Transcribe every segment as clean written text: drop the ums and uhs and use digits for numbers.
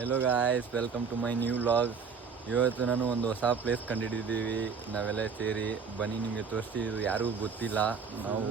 Hello guys, welcome to my new vlog. ಇವತ್ತು ನಾನು ಒಂದು ಹೊಸ ಪ್ಲೇಸ್ ಕಂಡುಹಿಡಿದಿದ್ದೀವಿ ನಾವೆಲ್ಲ ಸೇರಿ. ಬನ್ನಿ ನಿಮಗೆ ತೋರಿಸ್ತಿದ್ದು, ಯಾರಿಗೂ ಗೊತ್ತಿಲ್ಲ. ನಾವು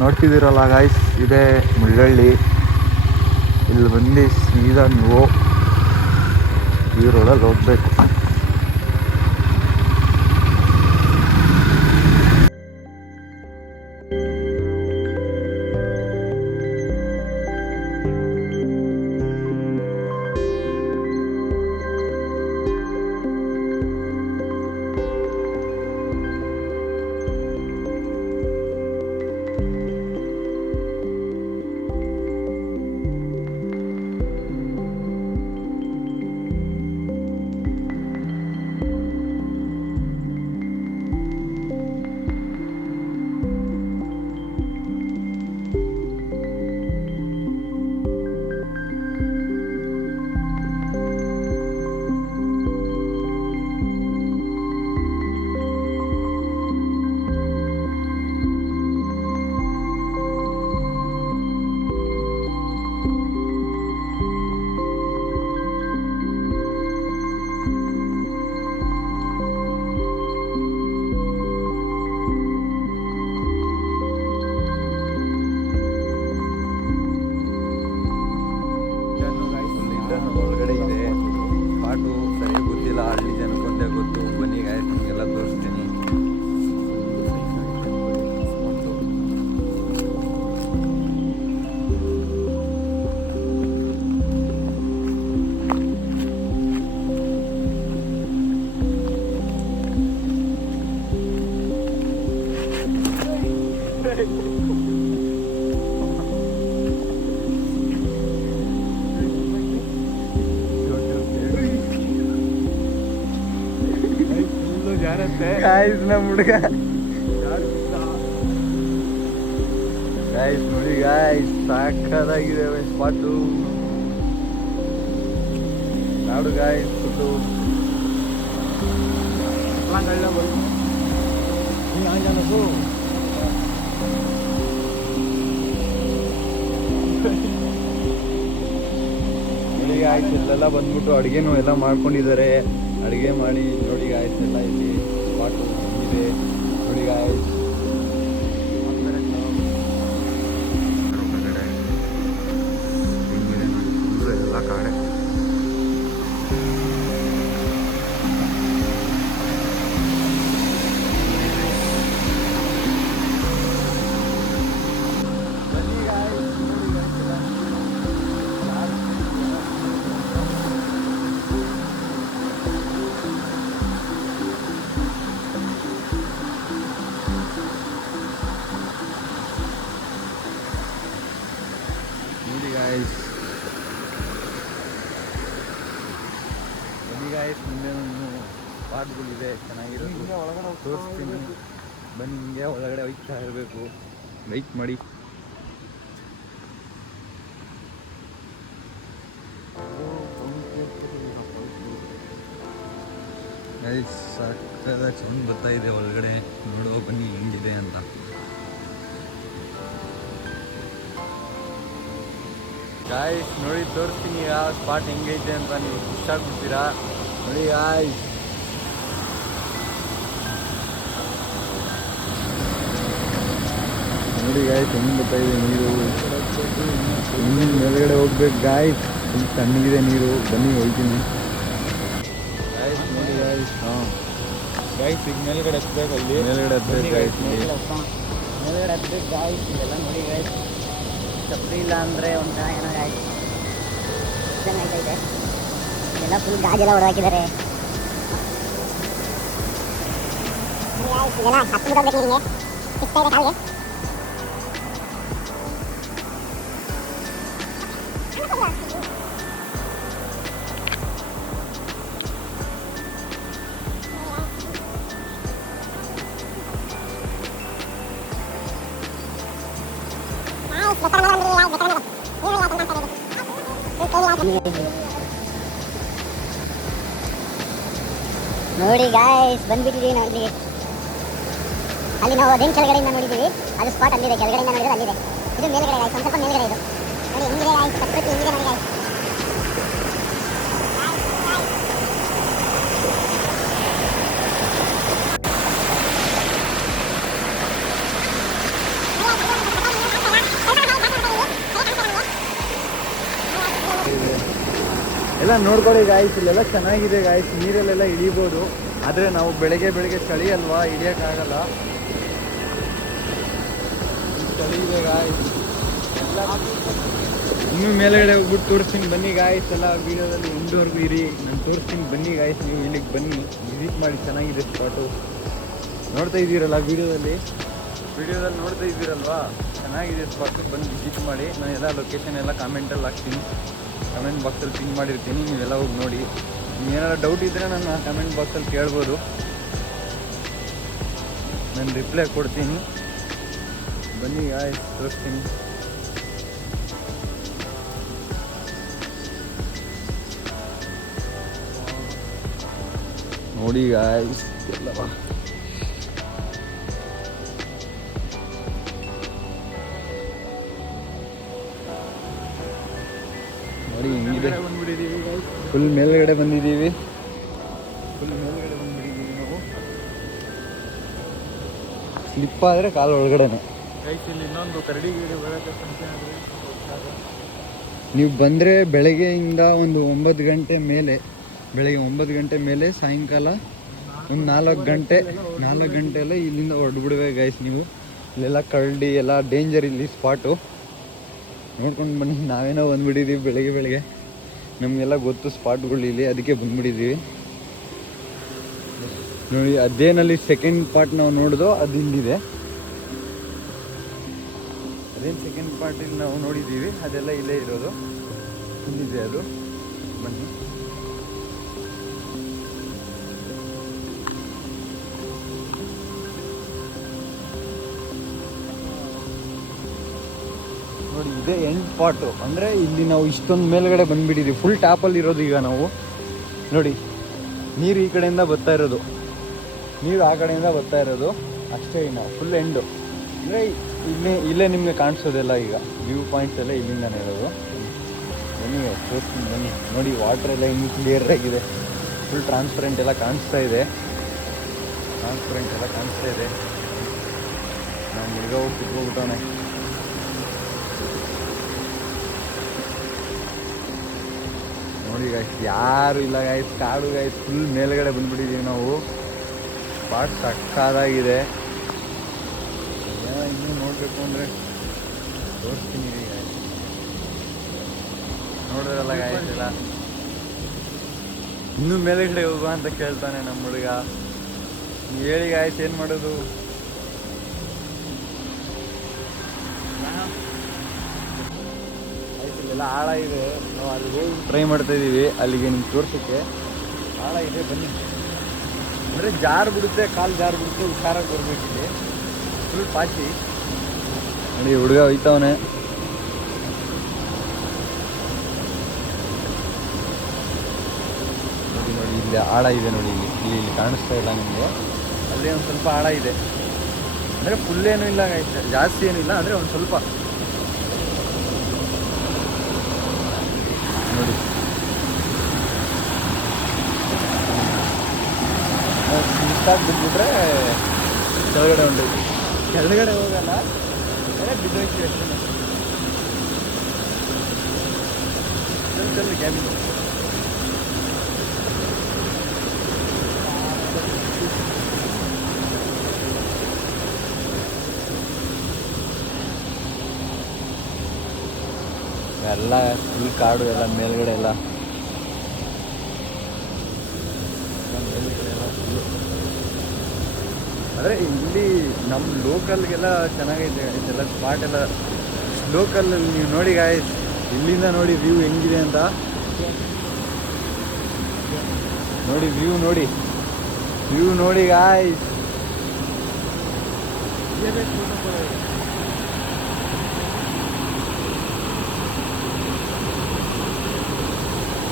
ನೋಡ್ತಿದ್ದೀರಲ್ಲ ಗಾಯ್ಸ್, ಇದೇ ಮುಳ್ಳಳ್ಳಿ. ಇಲ್ಲಿ ಬಂದು ಸೀದಾ ನೀವು ಈ ರೋಡಲ್ಲಿ ಹೋಗ್ಬೇಕು. ಒಳಗಡೆ ಇದೆ ಸ್ಪಾಟು, ಸರಿಯಾಗಿ ಗೊತ್ತಿಲ್ಲ. ಹಳ್ಳಿ ಜನಕ್ಕೊಂದೇ ಗೊತ್ತು. ಬನ್ನಿ ಗಾಯ್ಸ್, ನಿಮಗೆಲ್ಲ ತೋರಿಸ್ತೀನಿ. ಗಾಯ್ಸ್, ನಮ್ಮ ಹುಡುಗ ಗಾಯ್ಸ್ ನೋಡಿ ಗಾಯ್ಸ್, ಸಾಕಾಗಿದೆ ಸ್ಪಾಟು. ನಾಡು ಗಾಯ್ಸ್ ಫುಲ್ಲು ನೋಡಿ ಗಾಯ್ಸ್, ಇಲ್ಲೆಲ್ಲ ಬಂದ್ಬಿಟ್ಟು ಅಡುಗೆನೂ ಎಲ್ಲ ಮಾಡ್ಕೊಂಡಿದ್ದಾರೆ. ಅಡುಗೆ ಮಾಡಿ ನೋಡಿ ಗಾಯ್ಸ್, ಎಲ್ಲ ಇಲ್ಲಿ ಸ್ಪಾಟು ಇದೆ ನೋಡಿ ಗಾಯ್ಸ್. ಎಲ್ಲ ಕಾಡೆ ಗಾಯ್ಸ್, ಮುಂದೆ ಸ್ಪಾಟ್ಗಳಿದೆ ಚೆನ್ನಾಗಿರೋದು, ತೋರಿಸ್ತೀನಿ. ಬನ್ನಿ, ಹಿಂಗೆ ಒಳಗಡೆ ಹೋಗ್ತಾ ಇರಬೇಕು. ವೆಯ್ಟ್ ಮಾಡಿ. ಗೈಸ್, ಸಕ್ಕತ್ತಾಗಿ ಸೌಂಡ್ ಬರ್ತಾ ಇದೆ ಒಳಗಡೆ. ನೋಡುವ ಬನ್ನಿ ಹೆಂಗಿದೆ ಅಂತ. ಗಾಯ್ಸ್ ನೋಡಿ, ತೋರಿಸ್ತೀನಿ ಆ ಸ್ಪಾಟ್ ಹೆಂಗೈತೆ ಅಂತ. ನೀವು ಖುಷಿಯಾಗ್ಬಿಡ್ತೀರಾ ನೋಡಿ ಗಾಯ್ಸ್. ನೋಡಿ ಗಾಯ್ಸ್, ಹೆಂಗೆ ಬರ್ತಾ ಇದೆ ನೀರು. ಮೇಲ್ಗಡೆ ಹೋಗ್ಬೇಕು ಗಾಯ್ಸ್, ತುಂಬ ತಣ್ಣಗಿದೆ ನೀರು. ಬನ್ನಿ ಹೋಗ್ತೀನಿ ಗಾಯ್ಸ್. ನೋಡಿ ಗಾಯ್ಸ್, ಗೈಸ್ ಈಗ ಮೇಲ್ಗಡೆ ಹತ್ಬೇಕು. ಅಲ್ಲಿ ಮೇಲ್ಗಡೆ ಹತ್ಬೇಕು ಗಾಯ್ಸ್. ಮೇಲ್ಗಡೆ ಹತ್ಬೇಕು ಗಾಯ್ಸ್. ಇದೆಲ್ಲ ನೋಡಿ ಗಾಯ್ಸ್, ಇಲ್ಲ ಅಂದರೆ ಒಂಥರ ಏನೋ ಗಾಯ್ಸ್ ಚೆನ್ನಾಗಿದೆ. ಎಲ್ಲ ಫುಲ್ ಗಾಜೆಲ್ಲ ಹೊಡೆದಾಕಿದ್ದಾರೆ. ಇದೆಲ್ಲ ಹತ್ತು ಬಿಡೋದು ನಿಮಗೆ ಸಿಗ್ತಾ ಇದೆ ಕಾಲಿಗೆ. ನೋಡಿ ಗಾಯ್ಸ್ ಬಂದ್ಬಿಟ್ಟಿದ್ದೀವಿ ನಾವು ಇಲ್ಲಿಗೆ. ಅಲ್ಲಿ ನಾವು ಅದೇನು ಕೆಳಗಡೆಯಿಂದ ನೋಡಿದ್ದೀವಿ ಅದು ಸ್ಪಾಟ್ ಅಲ್ಲಿದೆ, ಕೆಳಗಡೆಯಿಂದ ನೋಡಿದ್ರೆ ಅಲ್ಲಿದೆ. ಇದು ಮೇಲ್ಗಡೆ ಗಾಯ್ಸ್, ಒಂದು ಸ್ವಲ್ಪ ಮೇಲ್ಗಡೆ ಇದು ನೋಡಿ ಹೆಂಗಿದೆ ಗಾಯ್ಸ್, ಪ್ರಕೃತಿ ಹೆಂಗಿದೆ ನೋಡಿ ಗಾಯ್ಸ್. ಎಲ್ಲ ನೋಡ್ಕೊಳ್ಳಿ ಗಾಯ್ಸ್, ಇಲ್ಲೆಲ್ಲ ಚೆನ್ನಾಗಿದೆ ಗಾಯ್ಸ್, ನೀರಲ್ಲೆಲ್ಲ ಇಳಿಬೋದು. ಆದರೆ ನಾವು ಬೆಳಗ್ಗೆ ಚಳಿ ಅಲ್ವಾ, ಇಳಿಯೋಕ್ಕಾಗಲ್ಲ. ಚಳಿ ಇದೆ ಗಾಯ್ಸ್. ಎಲ್ಲ ಇನ್ನೂ ಮೇಲ್ಗಡೆ ಹೋಗ್ಬಿಟ್ಟು ತೋರಿಸ್ತೀನಿ ಬನ್ನಿ ಗಾಯ್ಸ್. ಎಲ್ಲ ವೀಡಿಯೋದಲ್ಲಿ ಎಂಡ್ವರೆಗೂ ಇರಿ, ನಾನು ತೋರಿಸ್ತೀನಿ ಬನ್ನಿ ಗಾಯ್ಸ್. ನೀವು ಇಲ್ಲಿಗೆ ಬನ್ನಿ, ವಿಸಿಟ್ ಮಾಡಿ, ಚೆನ್ನಾಗಿದೆ ಸ್ಪಾಟು. ನೋಡ್ತಾ ಇದ್ದೀರಲ್ಲ ವೀಡಿಯೋದಲ್ಲಿ ನೋಡ್ತಾ ಇದ್ದೀರಲ್ವಾ, ಚೆನ್ನಾಗಿದೆ ಸ್ಪಾಟು. ಬಂದು ವಿಸಿಟ್ ಮಾಡಿ. ನಾನು ಎಲ್ಲ ಲೊಕೇಶನ್ ಎಲ್ಲ ಕಾಮೆಂಟಲ್ಲಿ ಹಾಕ್ತೀನಿ, ಕಮೆಂಟ್ ಬಾಕ್ಸಲ್ಲಿ ಪಿನ್ ಮಾಡಿರ್ತೀನಿ, ನೀವೆಲ್ಲ ಹೋಗಿ ನೋಡಿ. ಏನಾದ್ರು ಡೌಟ್ ಇದ್ದರೆ ನನ್ನ ಕಮೆಂಟ್ ಬಾಕ್ಸಲ್ಲಿ ಕೇಳ್ಬೋದು, ನಾನು ರಿಪ್ಲೈ ಕೊಡ್ತೀನಿ. ಬನ್ನಿ ಗಾಯ್ಸ್ ತೋರಿಸ್ತೀನಿ. ನೋಡಿ ಗಾಯ್ಸ್ ಎಲ್ಲವಾ ನೋಡಿ ಹಿಂಗಿದೆ. ಫುಲ್ ಮೇಲ್ಗಡೆ ಬಂದಿದ್ದೀವಿ ನಾವು. ಸ್ಲಿಪ್ ಆದರೆ ಕಾಲು ಒಳಗಡೆನೆ. ಇಲ್ಲಿ ಇನ್ನೊಂದು ಕರಡಿ ಗಿಡಿ ನೀವು ಬಂದರೆ ಬೆಳಗ್ಗೆಯಿಂದ ಒಂದು 9 ಗಂಟೆ ಮೇಲೆ, ಬೆಳಗ್ಗೆ 9 ಗಂಟೆ ಮೇಲೆ ಸಾಯಂಕಾಲ ಒಂದು 4 ಗಂಟೆ ಎಲ್ಲ ಇಲ್ಲಿಂದ ಹೊರಡ್ಬಿಡುವೆ ಗೈಸ್. ನೀವು ಇಲ್ಲೆಲ್ಲ ಕರಡಿ ಎಲ್ಲ ಡೇಂಜರ್ ಇಲ್ಲಿ ಸ್ಪಾಟು. ನೋಡ್ಕೊಂಡು ಬನ್ನಿ. ನಾವೇನೋ ಬಂದ್ಬಿಟ್ಟಿದ್ದೀವಿ ಬೆಳಗ್ಗೆ, ನಮಗೆಲ್ಲ ಗೊತ್ತು ಸ್ಪಾಟ್ಗಳು ಇಲ್ಲಿ, ಅದಕ್ಕೆ ಬಂದ್ಬಿಟ್ಟಿದ್ದೀವಿ ನೋಡಿ. ಅದೇನಲ್ಲಿ ಸೆಕೆಂಡ್ ಪಾರ್ಟ್ ನಾವು ನೋಡಿದೋ ಅದು ಇಲ್ಲಿದೆ. ಅದೇನು ಸೆಕೆಂಡ್ ಪಾರ್ಟಿಲ್ಲಿ ನಾವು ನೋಡಿದ್ದೀವಿ ಅದೆಲ್ಲ ಇಲ್ಲೇ ಇರೋದು, ಇಲ್ಲಿದೆ ಅದು. ಬನ್ನಿ ನೋಡಿ, ಇದೇ ಎಂಡ್ ಪಾಟು. ಅಂದರೆ ಇಲ್ಲಿ ನಾವು ಇಷ್ಟೊಂದು ಮೇಲ್ಗಡೆ ಬಂದುಬಿಟ್ಟಿದ್ದೀವಿ, ಫುಲ್ ಟ್ಯಾಪಲ್ಲಿ ಇರೋದು ಈಗ ನಾವು. ನೋಡಿ ನೀರು ಈ ಕಡೆಯಿಂದ ಬರ್ತಾ ಇರೋದು, ನೀರು ಆ ಕಡೆಯಿಂದ ಬರ್ತಾ ಇರೋದು ಅಷ್ಟೇ. ಇನ್ನು ಫುಲ್ ಎಂಡು ಅಂದರೆ ಇಲ್ಲೇ ನಿಮಗೆ ಕಾಣಿಸೋದೆಲ್ಲ. ಈಗ ವ್ಯೂ ಪಾಯಿಂಟ್ಸ್ ಎಲ್ಲ ಇಲ್ಲಿಂದಾನೆ ಇರೋದು. ಬನ್ನಿ ತೋರಿಸ್ತೀನಿ ಬನ್ನಿ. ನೋಡಿ ವಾಟ್ರ್ ಎಲ್ಲ ಇನ್ನೂ ಕ್ಲಿಯರ್ ಆಗಿದೆ, ಫುಲ್ ಟ್ರಾನ್ಸ್ಪರೆಂಟ್ ಎಲ್ಲ ಕಾಣಿಸ್ತಾ ಇದೆ. ನಾವು ಮುಳುಗ ಹೋಗಿ ಕುತ್ಕೊಬಿಟ್ಟವನೆ. ನೋಡಿ ಗಾಯ್ಸ್ ಯಾರು ಇಲ್ಲ ಗಾಯ್ಸ್, ಕಾಡು ಗಾಯ್ಸ್. ಫುಲ್ ಮೇಲ್ಗಡೆ ಬಂದ್ಬಿಟ್ಟಿದ್ದೀವಿ ನಾವು. ಸ್ಪಾಟ್ ಸಕ್ಕತ್ತಾಗಿದೆ. ಏನೋ ಇನ್ನೂ ನೋಡಬೇಕು ಅಂದರೆ ತೋರಿಸ್ತೀನಿ ಗಾಯ್ಸ್. ನೋಡಿದ್ರಲ್ಲ ಗಾಯ್ಸ್ ಎಲ್ಲ. ಇನ್ನೂ ಮೇಲ್ಗಡೆ ಹೋಗುವ ಅಂತ ಕೇಳ್ತಾನೆ ನಮ್ಮ ಹುಡುಗ. ನೀವು ಹೇಳಿ ಗಾಯ್ಸ್ ಏನು ಮಾಡೋದು. ಇಲ್ಲೆಲ್ಲ ಆಳ ಇದೆ, ನಾವು ಅಲ್ಲಿ ಹೋಗಿ ಟ್ರೈ ಮಾಡ್ತಾ ಇದ್ದೀವಿ ಅಲ್ಲಿಗೆ ನಿಮ್ಗೆ ತೋರ್ಸೋಕ್ಕೆ. ಆಳ ಇದೆ ಬನ್ನಿ. ಅಂದರೆ ಜಾರು ಬಿಡುತ್ತೆ, ಕಾಲು ಜಾರು ಬಿಡುತ್ತೆ, ಹುಷಾರಾಗಿ ಬರ್ಬೇಕಿಲ್ಲಿ. ಫುಲ್ ಪಾಚಿ ನೋಡಿ. ಹುಡುಗ ಹೋಯ್ತವನೆ. ನೋಡಿ ಇಲ್ಲಿ ಆಳ ಇದೆ ನೋಡಿ. ಇಲ್ಲಿ ಕಾಣಿಸ್ತಾ ಇಲ್ಲ ನಿಮಗೆ, ಅಲ್ಲೇ ಒಂದು ಸ್ವಲ್ಪ ಆಳ ಇದೆ. ಅಂದರೆ ಫುಲ್ ಏನೂ ಇಲ್ಲ ಜಾಸ್ತಿ ಏನೂ ಇಲ್ಲ, ಅಂದರೆ ಒಂದು ಸ್ವಲ್ಪ ನೋಡಿ. ಮಿಸ್ಟಾಗಿ ಬಿಟ್ಬಿಟ್ರೆ ಕೆಳಗಡೆ ಹೊಂಟೈತಿ. ಕೆಳಗಡೆ ಹೋಗಲ್ಲ, ಬಿದ್ದೋಯ್ತೀವಿ ಅಷ್ಟೇ. ಕ್ಯಾಬಿನ್ ಎಲ್ಲ ಫುಲ್ ಕಾಡು ಎಲ್ಲ ಮೇಲ್ಗಡೆ ಎಲ್ಲ ಆದರೆ ಇಲ್ಲಿ ನಮ್ಮ ಲೋಕಲ್ಗೆಲ್ಲ ಚೆನ್ನಾಗೈತೆ ಇದೆಲ್ಲ ಸ್ಪಾಟ್ ಎಲ್ಲ ಲೋಕಲಲ್ಲಿ ನೀವು ನೋಡಿ ಗಾಯ್ಸ್ ಇಲ್ಲಿಂದ ನೋಡಿ ವ್ಯೂ ಹೆಂಗಿದೆ ಅಂತ ನೋಡಿ ವ್ಯೂ ನೋಡಿ ಗಾಯ್ಸ್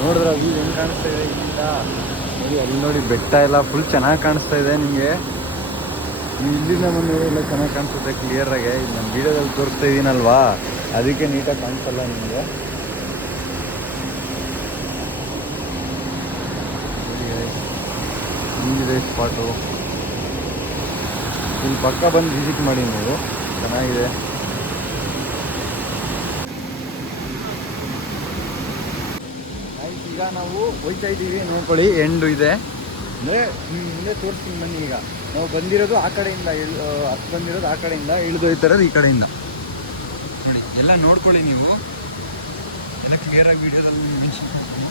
ನೋಡಿದ್ರ ವ್ಯೂ ಹೆಂಗೆ ಕಾಣಿಸ್ತಾ ಇದೆ ಇಲ್ಲಿಂದ ನೋಡಿ ಅಲ್ಲಿ ನೋಡಿ ಬೆಟ್ಟ ಎಲ್ಲ ಫುಲ್ ಚೆನ್ನಾಗಿ ಕಾಣಿಸ್ತಾ ಇದೆ ನಿಮಗೆ ನೀವು ಇಲ್ಲಿಂದ ಬಂದು ಎಲ್ಲ ಚೆನ್ನಾಗಿ ಕಾಣಿಸುತ್ತೆ ಕ್ಲಿಯರಾಗೆ ಇದು ನಮ್ಮ ವೀಡಿಯೋದಲ್ಲಿ ತೋರಿಸ್ತಾ ಇದ್ದೀನಲ್ವಾ ಅದಕ್ಕೆ ನೀಟಾಗಿ ಕಾಣಿಸಲ್ಲ ನಿಮಗೆ ಹಿಂಗಿದೆ ಸ್ಪಾಟು ಇಲ್ಲಿ ಪಕ್ಕ ಬಂದು ವಿಸಿಟ್ ಮಾಡಿ ನೀವು ಚೆನ್ನಾಗಿದೆ ಈಗ ನಾವು ಹೋಗ್ತಾ ಇದ್ದೀವಿ ನೋಡ್ಕೊಳ್ಳಿ ಎಂಡು ಇದೆ ಅಂದರೆ ಮುಂದೆ ತೋರಿಸ್ತೀನಿ ಬನ್ನಿ ಈಗ ನಾವು ಬಂದಿರೋದು ಆ ಕಡೆಯಿಂದ ಬಂದಿರೋದು ಆ ಕಡೆಯಿಂದ ಇಳಿದು ಹೋಗ್ತಿರೋದು ಈ ಕಡೆಯಿಂದ ನೋಡಿ ಎಲ್ಲ ನೋಡ್ಕೊಳ್ಳಿ ನೀವು ಎಲ್ಲ ಕ್ಲಿಯರಾಗಿ ವೀಡಿಯೋದಲ್ಲಿ ಮೆನ್ಷನ್ ಮಾಡ್ತೀನಿ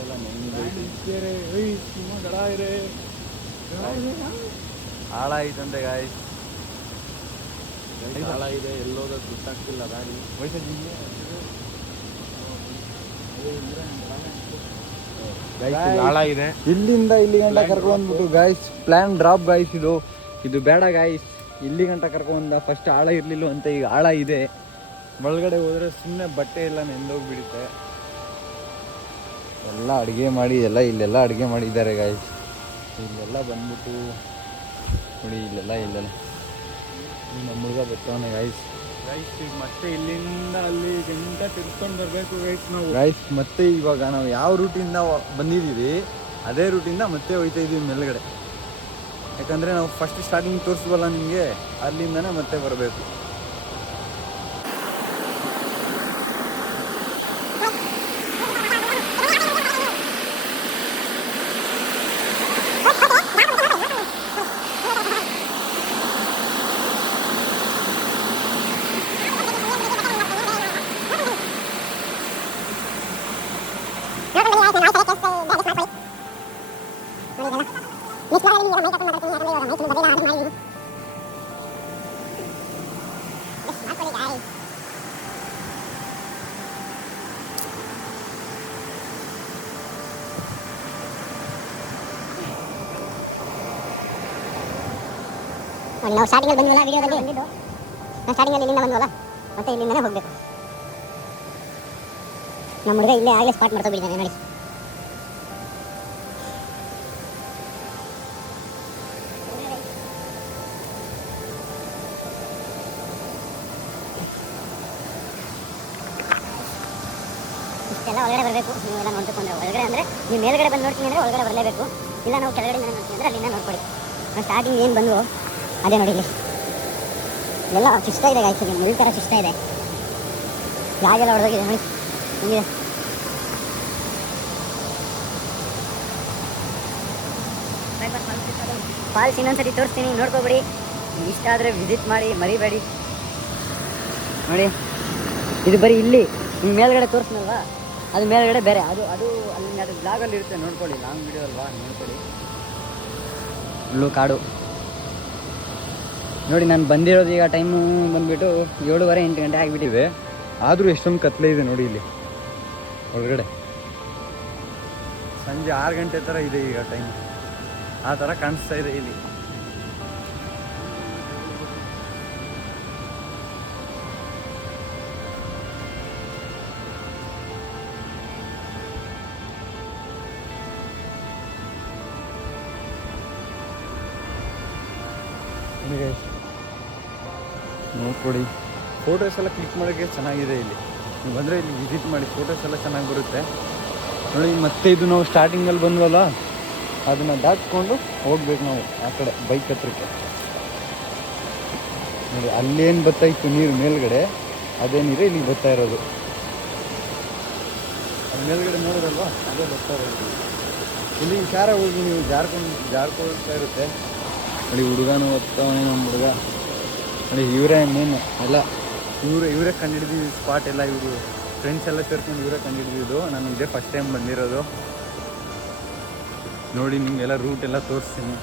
ಎಲ್ಲ ಆಳ ಐತಂತೆ ಗಾಯ್ಸ್ ಆಳ ಇದೆ ಎಲ್ಲೋದ ಗೊತ್ತಾಗ್ತಿಲ್ಲ ದಾರಿ ಆಳ ಇದೆ ಇಲ್ಲಿಂದ ಇಲ್ಲಿ ಗಂಟ ಕರ್ಕೊಂಡ್ಬಿಟ್ಟು ಗಾಯ್ಸ್ ಪ್ಲಾನ್ ಡ್ರಾಪ್ ಗಾಯ್ಸ್ ಇದು ಬೇಡ ಗಾಯ್ಸ್ ಇಲ್ಲಿ ಗಂಟ ಕರ್ಕೊಂಡ ಫಸ್ಟ್ ಆಳ ಇರ್ಲಿಲ್ಲ ಅಂತ ಈಗ ಆಳ ಇದೆ ಒಳಗಡೆ ಹೋದ್ರೆ ಸುಮ್ಮನೆ ಬಟ್ಟೆ ಎಲ್ಲ ನೆಂದೋಗ್ಬಿಡುತ್ತೆ ಎಲ್ಲ ಅಡುಗೆ ಮಾಡಿ ಇಲ್ಲೆಲ್ಲ ಅಡುಗೆ ಮಾಡಿದ್ದಾರೆ ಗಾಯ್ಸ್ ಇಲ್ಲೆಲ್ಲ ಬಂದ್ಬಿಟ್ಟು ನೋಡಿ ಇಲ್ಲೆಲ್ಲ ನಮ್ಮ ಹುಡುಗ ಬರ್ತಾನೆ ಗಾಯ್ಸ್ ಮತ್ತೆ ಇಲ್ಲಿಂದ ಅಲ್ಲಿ ಗಂಟ ತಿರ್ಸ್ಕೊಂಡು ಬರಬೇಕು ಗಾಯ್ಸ್ ಮತ್ತೆ ಇವಾಗ ನಾವು ಯಾವ ರೂಟಿಂದ ಬಂದಿದ್ದೀವಿ ಅದೇ ರೂಟಿಂದ ಮತ್ತೆ ಹೋಗ್ತಾ ಇದ್ದೀವಿ ಮೇಲ್ಗಡೆ ಯಾಕಂದರೆ ನಾವು ಫಸ್ಟ್ ಸ್ಟಾರ್ಟಿಂಗ್ ತೋರಿಸ್ವಲ್ಲ ನಿಮಗೆ ಅಲ್ಲಿಂದನೇ ಮತ್ತೆ ಬರಬೇಕು ನಾವು ಸ್ಟಾರ್ಟಿಂಗಲ್ಲಿ ಬಂದ್ವಲ್ಲ ವಿಡಿಯೋದಲ್ಲಿ ನಾವು ಸ್ಟಾರ್ಟಿಂಗಲ್ಲಿ ಇಲ್ಲಿಂದ ಬಂದ್ವಲ್ಲ ಮತ್ತೆ ಇಲ್ಲಿಂದನೇ ಹೋಗಬೇಕು ನಮ್ಮ ಹುಡುಗ ಇಲ್ಲೇ ಆಗಲೇ ಸ್ಪಾಟ್ ಮಾಡ್ತಾ ಬಿಟ್ಟಿದ್ದಾನೆ ನೋಡಿ ಇಷ್ಟೆಲ್ಲ ಒಳಗಡೆ ಬರಬೇಕು ನೀವೆಲ್ಲ ನೋಡ್ಬೇಕು ಅಂದರೆ ಒಳಗಡೆ ಅಂದರೆ ನೀವು ಮೇಲ್ಗಡೆ ಬಂದು ನೋಡ್ತೀನಿ ಅಂದರೆ ಒಳಗಡೆ ಬರಲೇಬೇಕು ಇಲ್ಲ ನಾವು ಕೆಳಗಡೆ ನೋಡ್ತೀವಿ ಅಂದರೆ ಅಲ್ಲಿಂದ ನೋಡ್ಕೊಳ್ಳಿ ನಾವು ಸ್ಟಾರ್ಟಿಂಗ್ ಏನು ಬಂದು ಅದೇ ನೋಡಿ ಇಲ್ಲಿ ಎಲ್ಲ ಶಿಷ್ಟ ಇದೆ ಗಾಯ್ತು ಮುಳ್ಳು ಥರ ಶಿಷ್ಟ ಇದೆ ಯಾಗೆಲ್ಲ ಹೊಡೆದೋಗಿದೆ ನೋಡಿ ಹಿಂಗಿದೆ ಫಾಲ್ಸ್ ಇನ್ನೊಂದ್ಸತಿ ತೋರಿಸ್ತೀನಿ ನೋಡ್ಕೊಬಿಡಿ ಇಷ್ಟ ಆದರೆ ವಿಸಿಟ್ ಮಾಡಿ ಮರಿಬೇಡಿ ನೋಡಿ ಇದು ಬರೀ ಇಲ್ಲಿ ನಿಮ್ಮ ಮೇಲ್ಗಡೆ ತೋರಿಸ್ನಲ್ವಾ ಅದು ಮೇಲ್ಗಡೆ ಬೇರೆ ಅದು ಅಲ್ಲಿ ಅದು ಬ್ಲಾಗಲ್ಲಿ ಇರುತ್ತೆ ನೋಡ್ಕೊಳ್ಳಿ ಲಾಂಗ್ ವಿಡಿಯೋ ಅಲ್ವಾ ನೋಡ್ಕೊಳ್ಳಿ ಫುಲ್ಲು ಕಾಡು ನೋಡಿ ನಾನು ಬಂದಿರೋದು ಈಗ ಟೈಮು ಬಂದುಬಿಟ್ಟು 7:30 8 ಗಂಟೆ ಆಗಿಬಿಟ್ಟಿದೆ ಆದರೂ ಎಷ್ಟೊಂದು ಕತ್ಲೆ ಇದೆ ನೋಡಿ ಇಲ್ಲಿ ಒಳಗಡೆ ಸಂಜೆ 6 ಗಂಟೆ ಥರ ಇದೆ ಈಗ ಟೈಮ್ ಆ ಥರ ಕಾಣಿಸ್ತಾ ಇದೆ ಇಲ್ಲಿ ನೋಡ್ಕೊಡಿ ಫೋಟೋಸ್ ಎಲ್ಲ ಕ್ಲಿಕ್ ಮಾಡೋಕ್ಕೆ ಚೆನ್ನಾಗಿದೆ ಇಲ್ಲಿ ನೀವು ಬಂದರೆ ಇಲ್ಲಿ ವಿಸಿಟ್ ಮಾಡಿ ಫೋಟೋಸ್ ಎಲ್ಲ ಚೆನ್ನಾಗಿ ಬರುತ್ತೆ ನೋಡಿ ಮತ್ತೆ ಇದು ನಾವು ಸ್ಟಾರ್ಟಿಂಗಲ್ಲಿ ಬಂದ್ವಲ್ಲ ಅದನ್ನು ದಾಟ್ಕೊಂಡು ಹೋಗ್ಬೇಕು ನಾವು ಆ ಕಡೆ ಬೈಕ್ ಹತ್ರಕ್ಕೆ ನೋಡಿ ಅಲ್ಲೇನು ಬರ್ತಾ ಇತ್ತು ನೀರು ಮೇಲ್ಗಡೆ ಅದೇ ನೀರೇ ಇಲ್ಲಿಗೆ ಬರ್ತಾ ಇರೋದು ಅಲ್ಲಿ ಮೇಲ್ಗಡೆ ನೋಡೋದಲ್ವಾ ಅದೇ ಬರ್ತಾ ಇರೋದು ಇಲ್ಲಿ ಕಾರ ಹೋಗಿ ನೀವು ಜಾರ್ಕೊಳ್ತಾ ಇರುತ್ತೆ ನೋಡಿ ಹುಡುಗನೂ ಓದ್ತಾವನೆ ನಮ್ಮ ಹುಡುಗ ನೋಡಿ ಇವರೇ ಮೇನ್ ಎಲ್ಲ ಇವರೇ ಕಂಡು ಹಿಡಿದಿದ್ದು ಸ್ಪಾಟ್ ಎಲ್ಲ ಇವರು ಫ್ರೆಂಡ್ಸ್ ಎಲ್ಲ ಸೇರ್ಕೊಂಡು ಇವರೇ ಕಂಡಿಡಿದಿದ್ದು. ನಾನು ಇದೇ ಫಸ್ಟ್ ಟೈಮ್ ಬಂದಿರೋದು. ನೋಡಿ ನಿಮಗೆಲ್ಲ ರೂಟ್ ಎಲ್ಲ ತೋರಿಸ್ತೀನಿ.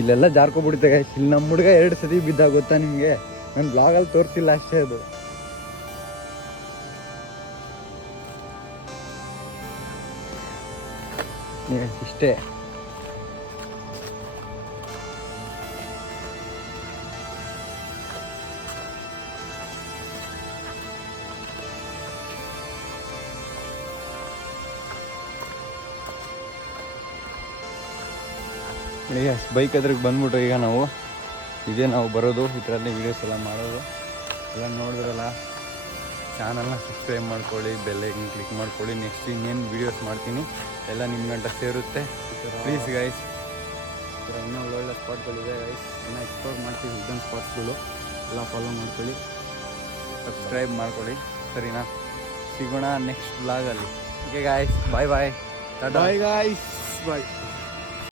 ಇಲ್ಲೆಲ್ಲ ಜಾರ್ಕೊಬಿಡುತ್ತೆ ಗೈಸ್. ಇಲ್ಲಿ ನಮ್ಮ ಹುಡುಗ 2 ಸತಿ ಬಿದ್ದ ಗೊತ್ತಾ ನಿಮಗೆ. ನನ್ನ ಬ್ಲಾಗಲ್ಲಿ ತೋರಿಸಿಲ್ಲ ಅಷ್ಟೇ ಅದು. ಇಷ್ಟೇ. ಬೈಕ್ ಅದ್ರಿಗೆ ಬಂದ್ಬಿಟ್ರು. ಈಗ ನಾವು ನಾವು ಬರೋದು ಇದರಲ್ಲಿ ವೀಡಿಯೋಸ್ ಎಲ್ಲ ಮಾಡೋದು ಎಲ್ಲ ನೋಡಿದ್ರಲ್ಲ. ಚಾನಲ್ನ ಸಬ್ಸ್ಕ್ರೈಬ್ ಮಾಡ್ಕೊಳ್ಳಿ, ಬೆಲ್ ಐಕನ್ ಕ್ಲಿಕ್ ಮಾಡ್ಕೊಳ್ಳಿ. ನೆಕ್ಸ್ಟ್ ಇನ್ನೇನು ವೀಡಿಯೋಸ್ ಮಾಡ್ತೀನಿ ಎಲ್ಲ ನಿಮ್ಮ ಗಂಟ ಸೇರುತ್ತೆ. Please guys. ಇನ್ನೂ ಒಳ್ಳೊಳ್ಳೆ ಸ್ಪಾಟ್ಗಳಿದೆ ಗೈಸ್. ಇನ್ನೂ ಎಕ್ಸ್ಪ್ಲೋರ್ ಮಾಡ್ತೀವಿ ಹಿಡನ್ ಸ್ಪಾಟ್ಸ್ಗಳು. ಎಲ್ಲ ಫಾಲೋ ಮಾಡ್ಕೊಳ್ಳಿ, ಸಬ್ಸ್ಕ್ರೈಬ್ ಮಾಡ್ಕೊಳ್ಳಿ. ಸರಿನಾ? ಸಿಗೋಣ ನೆಕ್ಸ್ಟ್ ಬ್ಲಾಗಲ್ಲಿ. ಓಕೆ ಗಾಯ್ಸ್, ಬಾಯ್ ಬಾಯ್. ಬಾಯ್ ಗಾಯ್ಸ್, ಬಾಯ್.